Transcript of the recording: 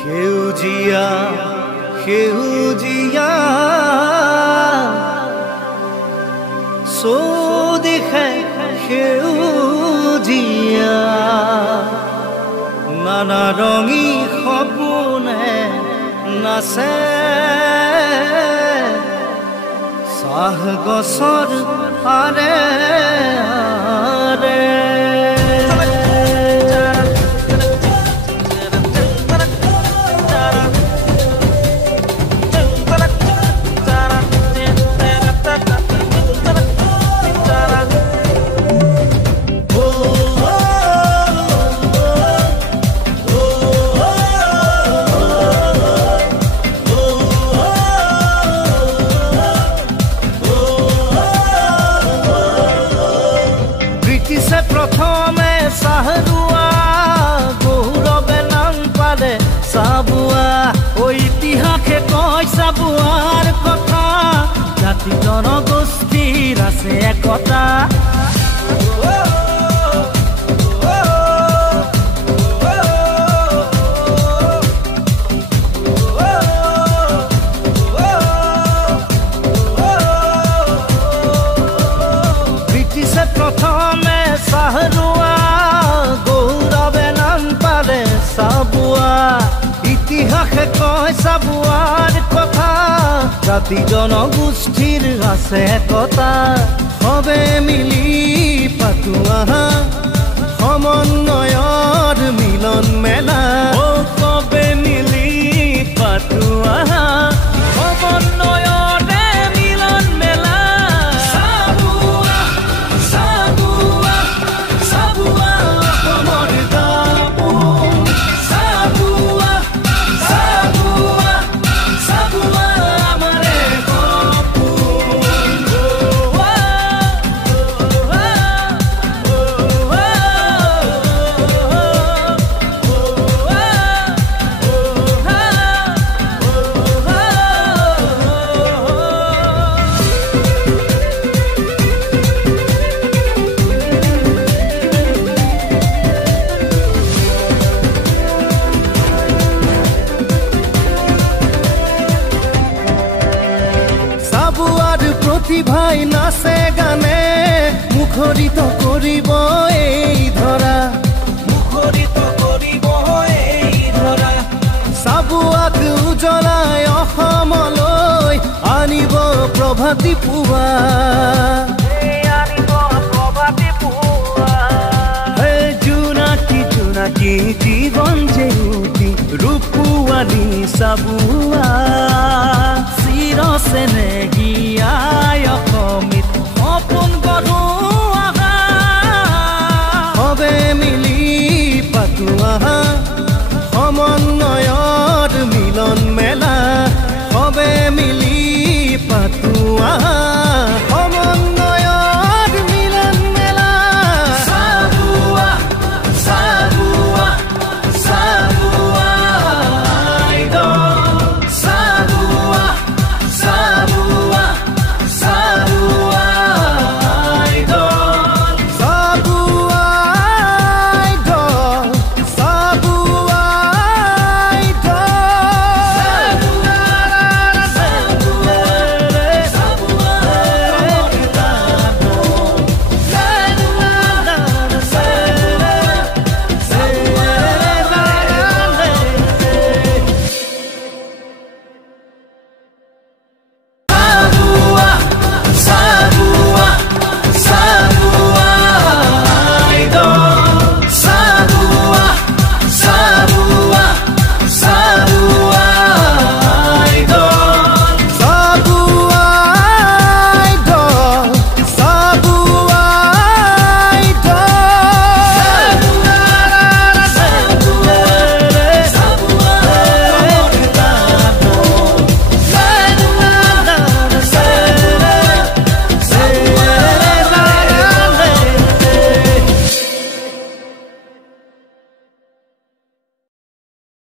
সেউজীয়া সেউজীয়া চৌদিশে সেউজীয়া নানা ৰঙী সপোনে নাচে চাহ গছৰ আৰে আৰে प्रथमे साहरुआ गौरवे नाम पाले साबुआ ओ इतिहासे कय साबुआर कथा जाति जनगोष्ठीर आछे एकता ब्रिटिशे प्रथमे साहरुआ गौरवे नाम पाले साबुआ इतिहासे कय साबुआर कथा जाति जनगोष्ठीर आछे एकता सबे मिली पातो आहा समन्वयर मिलन मेला ओ सबे मिली पातो आहा समन्वयरे मिलन मेला प्रतिभाई नाचे गाने मुखरित करिब এই ধৰা मुखरित करिब এই ধৰা साबुआक उजলাই অসমলৈ আনিব প্ৰভাতী পুৱা হে জোনাকী জোনাকী জীৱন জেউতি ৰূপৱানী সাবুआ